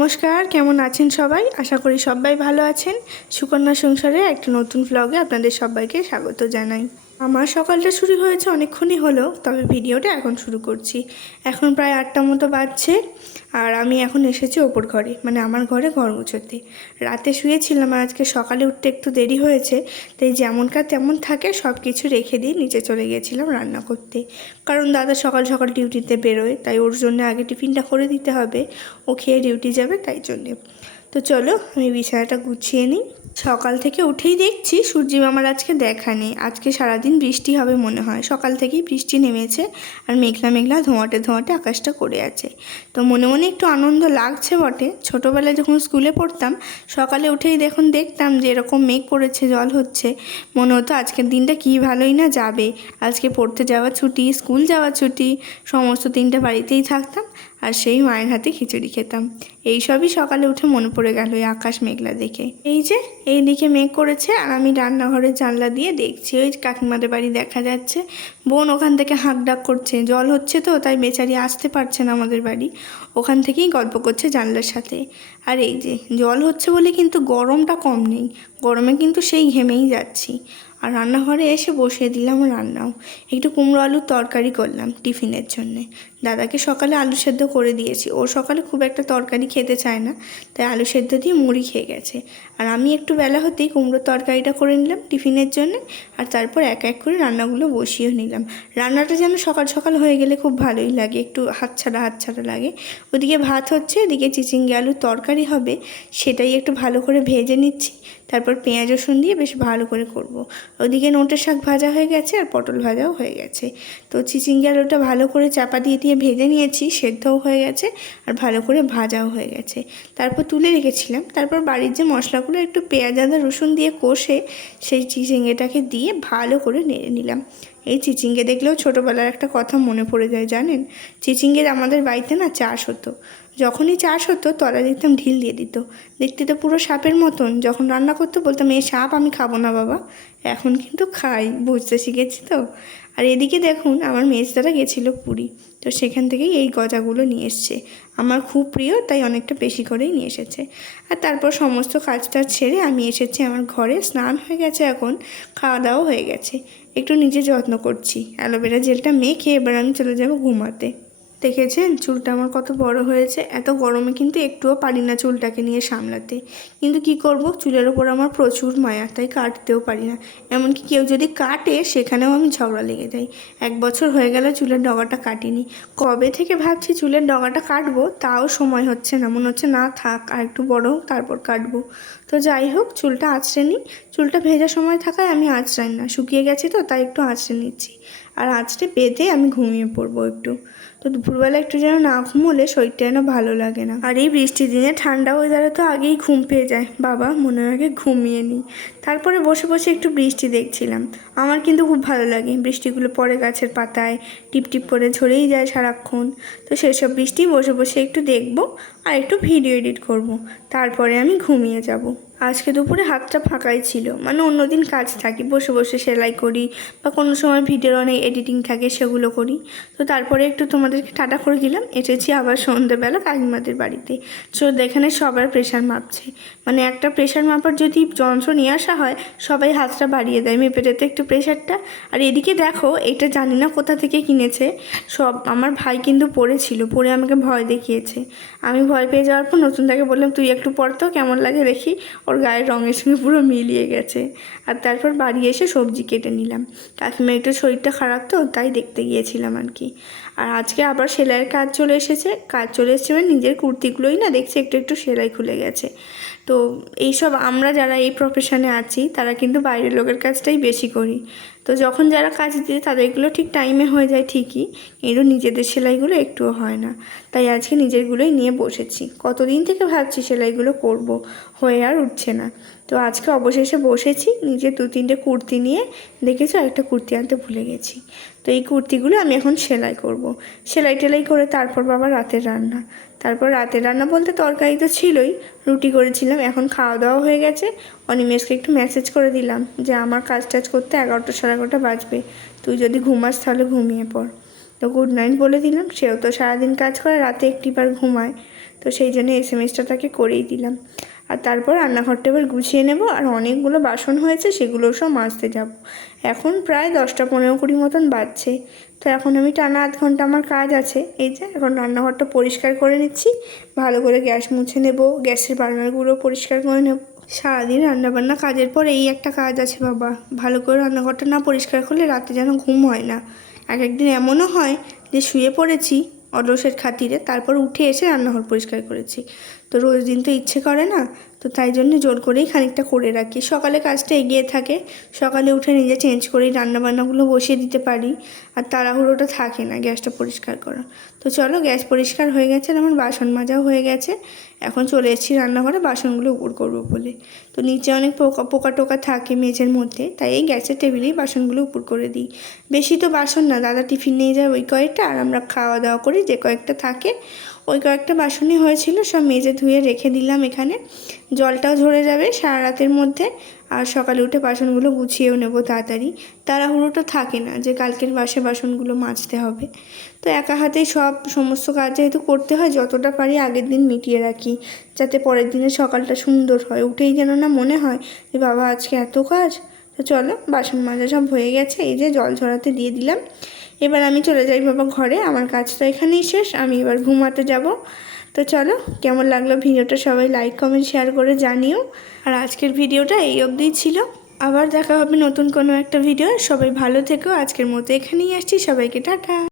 নমস্কার, কেমন আছেন সবাই? আশা করি সবাই ভালো আছেন। সুকন্যা সংসারে একটা নতুন ব্লগে আপনাদের সবাইকে স্বাগত জানাই। আমার সকালটা শুরু হয়েছে অনেকক্ষণই হলো, তবে ভিডিওটা এখন শুরু করছি। এখন প্রায় আটটা মতো বাজছে আর আমি এখন এসেছি ওপর ঘরে মানে আমার ঘরে ঘর মুছোতে। রাতে শুয়েছিলাম আর আজকে সকালে উঠতে একটু দেরি হয়েছে, তাই যেমনকার তেমন থাকে সব কিছু রেখে দিয়ে নিচে চলে গিয়েছিলাম রান্না করতে। কারণ দাদা সকাল সকাল ডিউটিতে বেরোয়, তাই ওর জন্য আগে টিফিনটা করে দিতে হবে। ও খেয়ে ডিউটি যাবে তাই জন্যে। তো চলো আমি বিছানাটা গুছিয়ে নিই। সকাল থেকে উঠেই দেখছি সূর্যি মামার আজকে দেখা নেই। আজকে সারাদিন বৃষ্টি হবে মনে হয়। সকাল থেকেই বৃষ্টি নেমেছে আর মেঘলা মেঘলা ধোঁয়াটে ধোঁয়াটে আকাশটা করে আছে। তো মনে মনে একটু আনন্দ লাগছে বটে। ছোটোবেলায় যখন স্কুলে পড়তাম, সকালে উঠেই দেখুন দেখতাম যে এরকম মেঘ করেছে, জল হচ্ছে। মনে হতো আজকের দিনটা কী ভালোই না যাবে। আজকে পড়তে যাওয়া ছুটি, স্কুল যাওয়া ছুটি, সমস্ত দিনটা বাড়িতেই থাকতাম। আর সেই মায়ের হাতে খিচুড়ি খেতাম। এই সবই সকালে উঠে মনে পড়ে গেল এই আকাশ মেঘলা দেখে। এই যে, এই দিকে মেঘ করেছে আর আমি রান্নাঘরের জানলা দিয়ে দেখছি, ওই কাকিমাদের বাড়ি দেখা যাচ্ছে। বোন ওখান থেকে হাঁক ডাক করছে, জল হচ্ছে তো, তাই বেচারি আসতে পারছে না আমাদের বাড়ি। ওখান থেকেই গল্প করছে জানলার সাথে। আর এই যে, জল হচ্ছে বলে কিন্তু গরমটা কম নেই। গরমে কিন্তু সেই ঘেমেই যাচ্ছি। আর রান্নাঘরে এসে বসিয়ে দিলাম রান্নাও। একটু কুমড়ো আলুর তরকারি করলাম টিফিনের জন্যে। দাদাকে সকালে আলু সেদ্ধ করে দিয়েছি। ও সকালে খুব একটা তরকারি খেতে চায় না, তাই আলু সেদ্ধ দিয়ে মুড়ি খেয়ে গেছে। আর আমি একটু বেলা হতেই কুমড়োর তরকারিটা করে নিলাম টিফিনের জন্য, আর তারপর এক এক করে রান্নাগুলো বসিয়ে নিলাম। রান্নাটা যেন সকাল সকাল হয়ে গেলে খুব ভালোই লাগে, একটু হাতছাড়া হাতছাড়া লাগে। ওদিকে ভাত হচ্ছে, এদিকে চিচিঙ্গি আলুর তরকারি হবে, সেটাই একটু ভালো করে ভেজে নিচ্ছি। তারপর পেঁয়াজ, রসুন দিয়ে বেশ ভালো করে করব। ওদিকে নোটের শাক ভাজা হয়ে গেছে আর পটল ভাজাও হয়ে গেছে। তো চিচিঙ্গি আলুটা ভালো করে চাপা দিয়ে দিয়ে ভেজে নিয়েছি, সেদ্ধও হয়ে গেছে আর ভালো করে ভাজাও হয়ে গেছে। তারপর তুলে রেখেছিলাম। তারপর বাড়ির যে মশলাগুলো, একটু পেঁয়াজ, আদা, রসুন দিয়ে কষে সেই চিচিঙ্গেটাকে দিয়ে ভালো করে নেড়ে নিলাম। এই চিচিঙ্গে দেখলেও ছোটোবেলার একটা কথা মনে পড়ে যায়, জানেন? চিচিঙ্গের আমাদের বাড়িতে না চাষ হতো। যখনই চাষ হতো তলা দেখতাম ঢিল দিয়ে দিত। দেখতে তো পুরো সাপের মতন। যখন রান্না করতো, বলতাম এই সাপ, আমি খাব না বাবা। এখন কিন্তু খাই, বুঝতে শিখেছি তো। আর এদিকে দেখুন, আমার মেজদারা গেছিল পুরী। তো সেখান থেকেই এই গজাগুলো নিয়ে এসছে। আমার খুব প্রিয়, তাই অনেকটা বেশি করেই নিয়ে এসেছে। আর তারপর সমস্ত কাজটা ছেড়ে আমি এসেছি আমার ঘরে। স্নান হয়ে গেছে এখন খাওয়া দাওয়া হয়ে গেছে। একটু নিজে যত্ন করছি। অ্যালোভেরা জেলটা মেখে এবার আমি চলে যাব ঘুমাতে। দেখেছেন? চুলটা আমার কত বড় হয়েছে। এত গরমে কিন্তু একটুও পারি না চুলটাকে নিয়ে সামলাতে। কিন্তু কি করব? চুলের ওপর আমার প্রচুর মায়া, তাই কাটতেও পারি না। এমনকি কেউ যদি কাটে, সেখানেও আমি ঝগড়া লেগে যাই। এক বছর হয়ে গেল চুলের ডগাটা কাটিনি। কবে থেকে ভাবছি চুলের ডগাটা কাটবো? তাও সময় হচ্ছে না। মনে হচ্ছে না থাক, আর একটু বড় হোক, তারপর কাটবো। তো যাই হোক, চুলটা আঁচড়ে নিই। চুলটা ভেজা সময় থাকায় আমি আঁচড়াই না। শুকিয়ে গেছে তো, তাই একটু আঁচড়ে নিচ্ছি। আর আঁচড়ে বেঁধে আমি ঘুমিয়ে পড়ব একটু। তো দুপুরবেলা একটু যেন না ঘুমোলে শরীরটা যেন ভালো লাগে না। আর এই বৃষ্টির দিনে ঠান্ডা ওয়েদারে তো আগেই ঘুম পেয়ে যায়। বাবা, মনে আগে ঘুমিয়ে নিই তারপরে বসে বসে একটু বৃষ্টি দেখছিলাম। আমার কিন্তু খুব ভালো লাগে। বৃষ্টিগুলো পরে গাছের পাতায়, টিপটিপ টিপ করে ঝরেই যায় সারাক্ষণ। তো সেসব বৃষ্টি বসে বসে একটু দেখব। আর একটু ভিডিও এডিট করব। তারপরে আমি ঘুমিয়ে যাব। আজকে দুপুরে হাতটা ফাঁকাই ছিল। মানে অন্যদিন কাজ থাকি, বসে বসে সেলাই করি বা কোনো সময় ভিডিওর অনেক এডিটিং থাকে সেগুলো করি। তো তারপরে একটু তোমাদেরকে টাটা করে দিলাম। এসেছি আবার সন্ধ্যেবেলা কাকিমাদের বাড়িতে। সো এখানে সবার প্রেশার মাপছে। মানে একটা প্রেশার মাপার যদি যন্ত্র নিয়ে আসা হয়, সবাই হাতটা বাড়িয়ে দেয়। মেপে যেতে একটু প্রেশারটা আর এদিকে দেখো, এটা জানি না কোথা থেকে কিনেছে। সব আমার ভাই কিন্তু পড়েছিল। পড়ে আমাকে ভয় দেখিয়েছে। আমি ভয় পেয়ে যাওয়ার পর নতুন তাকে বললাম, তুই একটু পর তো, কেমন লাগে দেখি? ওর গায়ের রঙের সঙ্গে পুরো মিলিয়ে গেছে। আর তারপর বাড়ি এসে সবজি কেটে নিলাম। কাকিমা একটু শরীরটা খারাপ তো, তাই দেখতে গিয়েছিলাম আর কি। আর আজকে আবার সেলাইয়ের কাজ চলে এসেছে। কাজ চলে এসেছে মানে নিজের কুর্তিগুলোই না, দেখছি একটু একটু সেলাই খুলে গেছে। তো এইসব আমরা যারা এই প্রফেশনে আছি, তারা কিন্তু বাইরের লোকের কাজটাই বেশি করি। তো যখন যারা কাজ দিয়ে তাদেরগুলো ঠিক টাইমে হয়ে যায় ঠিকই, কিন্তু নিজেদের সেলাইগুলো একটুও হয় না। তাই আজকে নিজেরগুলোই নিয়ে বসেছি। কতদিন থেকে ভাবছি সেলাইগুলো করব? হয়ে আর উঠছে না। তো আজকে অবশেষে বসেছি, নিজে দু তিনটে কুর্তি নিয়ে, দেখেছ? একটা কুর্তি আনতে ভুলে গেছি। তো এই কুর্তিগুলো আমি এখন সেলাই করব। সেলাই টেলাই করে তারপর বাবা রাতের রান্না। তারপর রাতের রান্না বলতে তরকারি তো ছিলই, রুটি করেছিলাম, এখন খাওয়া দাওয়া হয়ে গেছে। অনিমেষকে একটু মেসেজ করে দিলাম যে, আমার কাজ টাজ করতে এগারোটা সাড়ে এগারোটা বাজবে, তুই যদি ঘুমাস তাহলে ঘুমিয়ে পড়। তো গুড নাইট বলে দিলাম, সেও তো সারাদিন কাজ করে, রাতে একটিবার ঘুমায়। তো সেই জন্য এস এম এসটা তাকে করেই দিলাম। আর তারপর রান্নাঘরটা এবার গুছিয়ে নেব। আর অনেকগুলো বাসন হয়েছে সেগুলো সব মাজতে যাব। এখন প্রায় দশটা পনেরো কুড়ি মতন বাজছে। তো এখন আমি টানা আধ ঘণ্টা আমার কাজ আছে। এই যে এখন রান্নাঘরটা পরিষ্কার করে নিচ্ছি। ভালো করে গ্যাস মুছে নেব, গ্যাসের বার্নারগুলো পরিষ্কার করে নেব। সারাদিন রান্নাবান্না কাজের পর এই একটা কাজ আছে বাবা। ভালো করে রান্নাঘরটা না পরিষ্কার করলে রাতে যেন ঘুম হয় না। এক একদিন এমনও হয় যে শুয়ে পড়েছি অলসের খাতিরে, তারপর উঠে এসে রান্নাঘর পরিষ্কার করেছি। তো রোজ দিন তো ইচ্ছে করে না, তো তাই জন্য জোর করেই খানিকটা করে রাখি। সকালে কাজটা এগিয়ে থাকে, সকালে উঠে নিজে চেঞ্জ করেই রান্নাবান্নাগুলো বসিয়ে দিতে পারি, আর তাড়াহুড়োটা থাকে না গ্যাসটা পরিষ্কার করা। তো চলো গ্যাস পরিষ্কার হয়ে গেছে আর আমার বাসন মাজাও হয়ে গেছে, এখন চলে এসেছি রান্নাঘরে বাসনগুলো উপর করব বলে। তো নিচে অনেক পোকা পোকা টোকা থাকে মেঝের মধ্যে, তাই এই গ্যাসের টেবিলেই বাসনগুলো উপর করে দিই। বেশি তো বাসন না, দাদা টিফিন নিয়ে যায় ওই কয়েকটা, আর আমরা খাওয়া দাওয়া করি যে কয়েকটা থাকে ওই কয়েকটা বাসনই হয়েছিল, সব মেজে ধুয়ে রেখে দিলাম এখানে। জলটাও ঝরে যাবে সারা রাতের মধ্যে, আর সকালে উঠে বাসনগুলো গুছিয়েও নেব তাড়াতাড়ি। তাড়াহুড়োটা থাকে না যে কালকের বাসে বাসনগুলো মাজতে হবে। তো একা হাতেই সব সমস্ত কাজ যেহেতু করতে হয়, যতটা পারি আগের দিন মিটিয়ে রাখি, যাতে পরের দিনে সকালটা সুন্দর হয়। উঠেই যেন না মনে হয় যে, বাবা, আজকে এত কাজ? তো চলো, বাসন মাজা সব হয়ে গেছে, এই যে জল ঝরাতে দিয়ে দিলাম। এবার আমি চলে যাই বাবা ঘরে, আমার কাজ তো এখানেই শেষ, আমি এবার ঘুমাতে যাব। তো চলো, কেমন লাগল ভিডিওটা সবাই লাইক কমেন্ট শেয়ার করে জানিও। আর আজকের ভিডিওটা এই অবধিই ছিল। আবার দেখা হবে নতুন কোনো একটা ভিডিও সবাই ভালো থেকো, আজকের মতো এখানেই আসছি, সবাইকে টাটা।